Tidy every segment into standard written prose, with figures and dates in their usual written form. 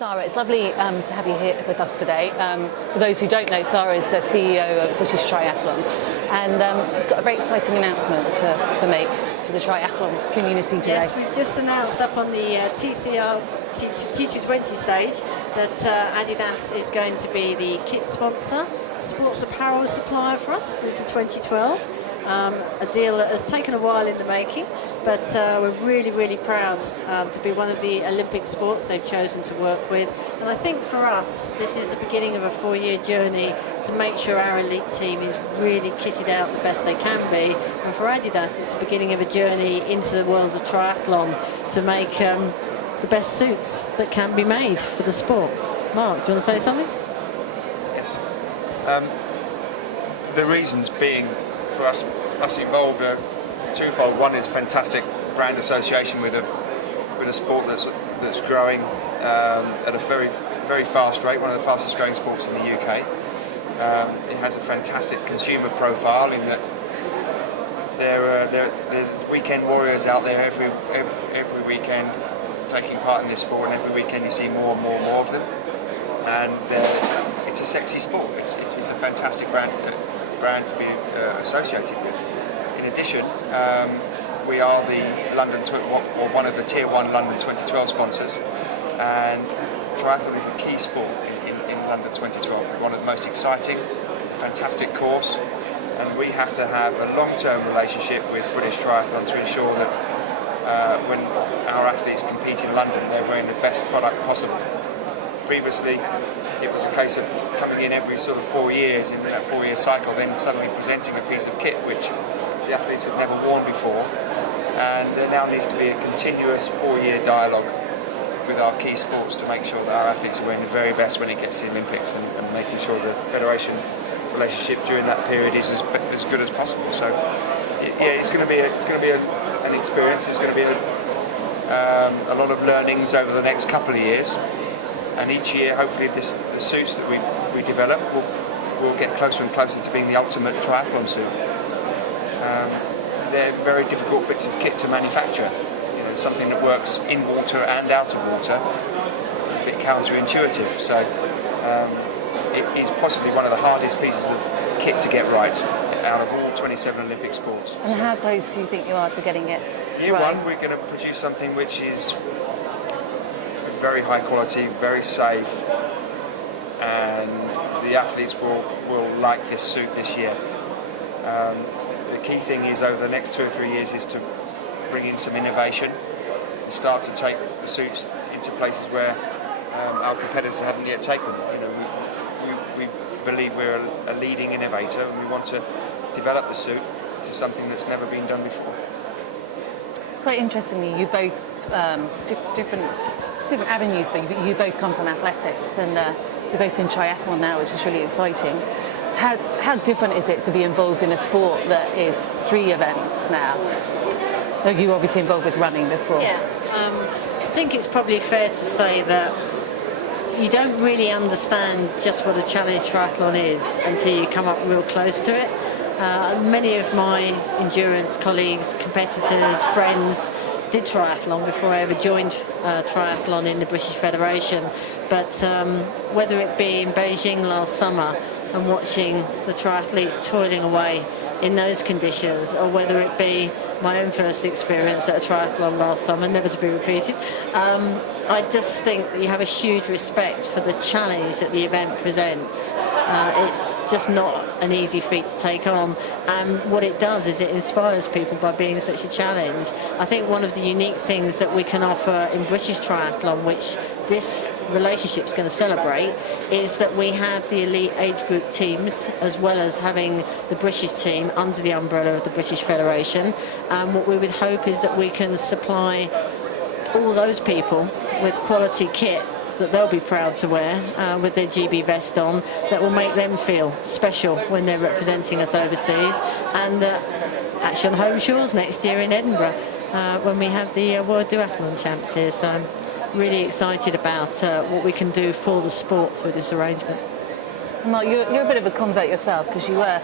Zara, it's lovely to have you here with us today. For those who don't know, Zara is the CEO of British Triathlon, and we've got a very exciting announcement to make to the triathlon community today. Yes, we've just announced up on the TCR T220 stage that Adidas is going to be the kit sponsor, sports apparel supplier for us through to 2012. A deal that has taken a while in the making, but we're really, really proud to be one of the Olympic sports they've chosen to work with. And I think for us, this is the beginning of a 4-year journey to make sure our elite team is really kitted out the best they can be. And for Adidas, it's the beginning of a journey into the world of triathlon to make the best suits that can be made for the sport. Mark, do you want to say something? Yes. The reasons being for us involved are twofold. One is fantastic brand association with a sport that's growing at a very, very fast rate, one of the fastest growing sports in the UK. It has a fantastic consumer profile in that there's weekend warriors out there every weekend taking part in this sport, and every weekend you see more and more of them. And it's a sexy sport. It's a fantastic brand to be associated with. In addition, we are the one of the Tier 1 London 2012 sponsors, and triathlon is a key sport in London 2012. One of the most exciting. It's a fantastic course, and we have to have a long-term relationship with British Triathlon to ensure that when our athletes compete in London, they're wearing the best product possible. Previously, it was a case of coming in every sort of 4 years, in that 4-year cycle, then suddenly presenting a piece of kit which the athletes have never worn before. And there now needs to be a continuous 4-year dialogue with our key sports to make sure that our athletes are wearing the very best when it gets to the Olympics, and making sure the federation relationship during that period is as good as possible. So yeah, it's going to be an experience. It's going to be a lot of learnings over the next couple of years. And each year, hopefully, the suits that we develop will get closer and closer to being the ultimate triathlon suit. They're very difficult bits of kit to manufacture. You know, something that works in water and out of water is a bit counterintuitive. So it is possibly one of the hardest pieces of kit to get right out of all 27 Olympic sports. And how close do you think you are to getting it Year right? one, we're going to produce something which is very high quality, very safe, and the athletes will like this suit this year. The key thing is over the next 2 or 3 years is to bring in some innovation and start to take the suits into places where our competitors haven't yet taken. You know, we believe we're a leading innovator, and we want to develop the suit to something that's never been done before. Quite interestingly, you both different avenues, but you both come from athletics, and you're both in triathlon now, which is really exciting. How different is it to be involved in a sport that is 3 events now? You were obviously involved with running before. Yeah, I think it's probably fair to say that you don't really understand just what a challenge triathlon is until you come up real close to it. Many of my endurance colleagues, competitors, friends did triathlon before I ever joined triathlon in the British Federation. But whether it be in Beijing last summer and watching the triathletes toiling away in those conditions, or whether it be my own first experience at a triathlon last summer, never to be repeated, I just think that you have a huge respect for the challenge that the event presents. It's just not an easy feat to take on, and what it does is it inspires people by being such a challenge. I think one of the unique things that we can offer in British triathlon, which this relationship is going to celebrate, is that we have the elite age group teams as well as having the British team under the umbrella of the British Federation. And what we would hope is that we can supply all those people with quality kit that they'll be proud to wear with their GB vest on, that will make them feel special when they're representing us overseas, and actually on home shores next year in Edinburgh when we have the World Duathlon Champs here. So I'm really excited about what we can do for the sport through this arrangement. Mark, you're a bit of a convert yourself, because you were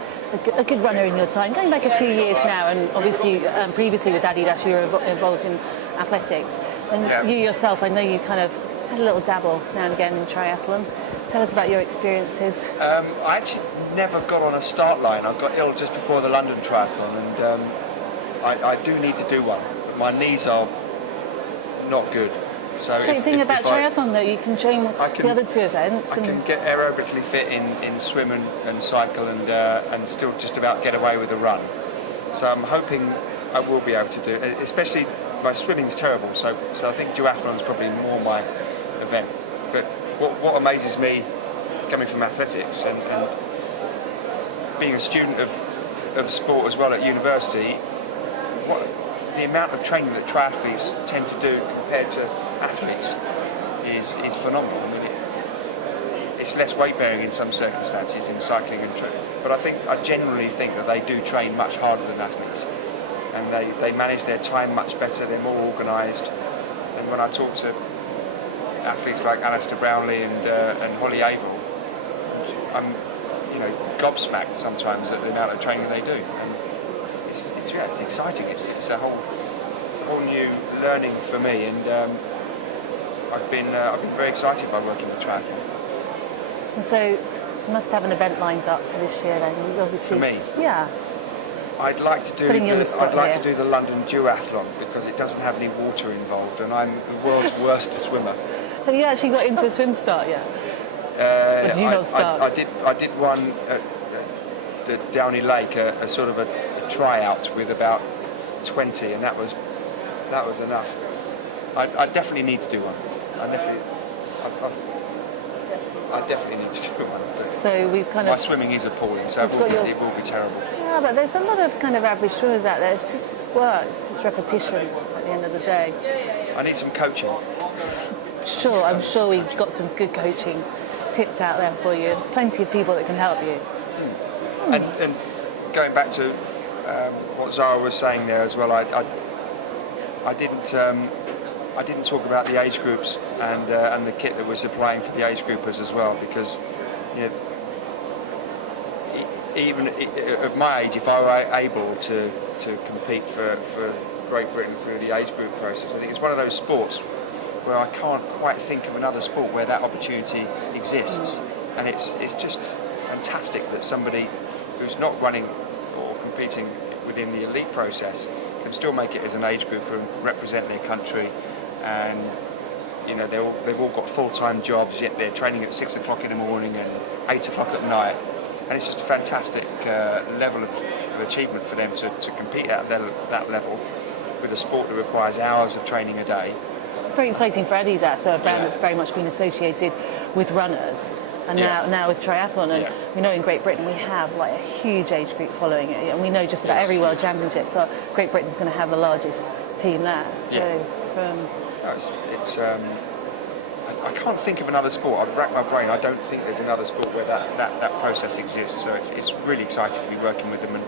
a good runner in your time, going back a few years now, and obviously previously with Adidas you were involved in athletics. And you yourself, I know you kind of had a little dabble now and again in triathlon. Tell us about your experiences. I actually never got on a start line. I got ill just before the London Triathlon, and I do need to do one. My knees are not good. So The great thing about triathlon, though, you can train the other two events. I can get aerobically fit in swim and cycle, and still just about get away with a run. So I'm hoping I will be able to do it, especially my swimming's terrible, so I think duathlon's probably more my event. But what amazes me, coming from athletics and being a student of sport as well at university, the amount of training that triathletes tend to do compared to athletes is phenomenal. I mean, it's less weight bearing in some circumstances in cycling and but I genuinely think that they do train much harder than athletes, and they manage their time much better. They're more organised. And when I talk to athletes like Alistair Brownlee and Holly Averill, I'm gobsmacked sometimes at the amount of training they do. And it's exciting. It's a whole new learning for me, and I've been very excited by working with triathlon. And so you must have an event lined up for this year then. You obviously, For me? Yeah. I'd like to do to do the London Duathlon because it doesn't have any water involved, and I'm the world's worst swimmer. Have you actually got into a swim start yet? Or did you not start? I did one at the Downey Lake, a sort of a tryout with about 20, and that was enough. I definitely need to do one. I definitely need to do one. So we've kind of... My swimming is appalling, so it will be terrible. Yeah, but there's a lot of kind of average swimmers out there. It's just work, it's just repetition at the end of the day. I need some coaching. Sure, I'm sure we've got some good coaching tips out there for you. Plenty of people that can help you. And going back to what Zara was saying there as well, I didn't talk about the age groups and the kit that we're supplying for the age groupers as well, because even at my age, if I were able to compete for Great Britain through the age group process, I think it's one of those sports where I can't quite think of another sport where that opportunity exists, and it's just fantastic that somebody who's not running or competing within the elite process can still make it as an age group and represent their country. And they've all got full-time jobs, yet they're training at 6 o'clock in the morning and 8 o'clock at night, and it's just a fantastic level of achievement for them to compete at that level with a sport that requires hours of training a day. Very exciting for adidas, so a brand that's very much been associated with runners, and now with triathlon. And we know in Great Britain we have like a huge age group following it, and we know just about every World Championship, so Great Britain's going to have the largest team there. So I can't think of another sport. I've racked my brain. I don't think there's another sport where that process exists. So it's really exciting to be working with them, and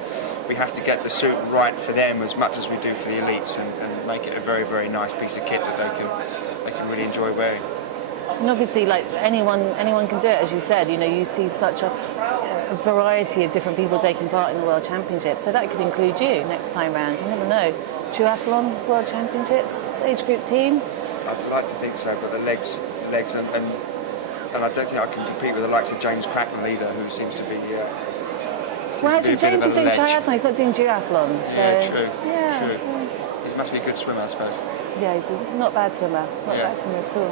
we have to get the suit right for them as much as we do for the elites, and make it a very, very nice piece of kit that they can really enjoy wearing. And obviously, like anyone can do it, as you said. You see such a variety of different people taking part in the World Championship. So that could include you next time round. You never know. Duathlon World Championships, age group team. I'd like to think so, but the legs, and I don't think I can compete with the likes of James Cracknell either, who seems to be. Well, actually, James is doing triathlon. He's not doing duathlon. So true. So. He must be a good swimmer, I suppose. Yeah, he's not a bad swimmer. Not a bad swimmer at all.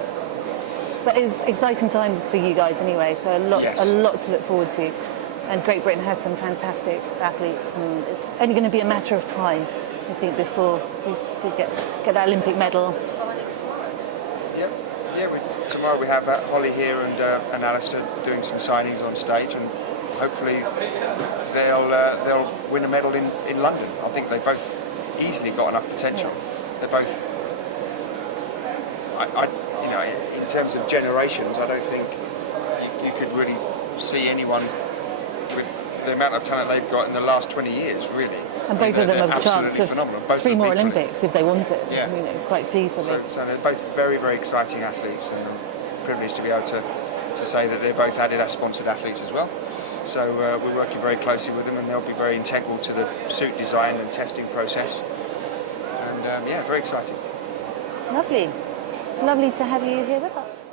But it's exciting times for you guys anyway. So a lot to look forward to. And Great Britain has some fantastic athletes, and it's only going to be a matter of time, I think, before we get that Olympic medal. Tomorrow we have Holly here and Alistair doing some signings on stage, and hopefully they'll win a medal in London. I think they both easily got enough potential. They're both, in terms of generations, I don't think you could really see anyone with the amount of talent they've got in the last 20 years, really. And both of them have a chance of both 3 more Olympics if they want it. Yeah. Quite feasibly. So they're both very, very exciting athletes, and I'm privileged to be able to say that they're both Adidas sponsored athletes as well. So we're working very closely with them, and they'll be very integral to the suit design and testing process. And very exciting. Lovely. Lovely to have you here with us.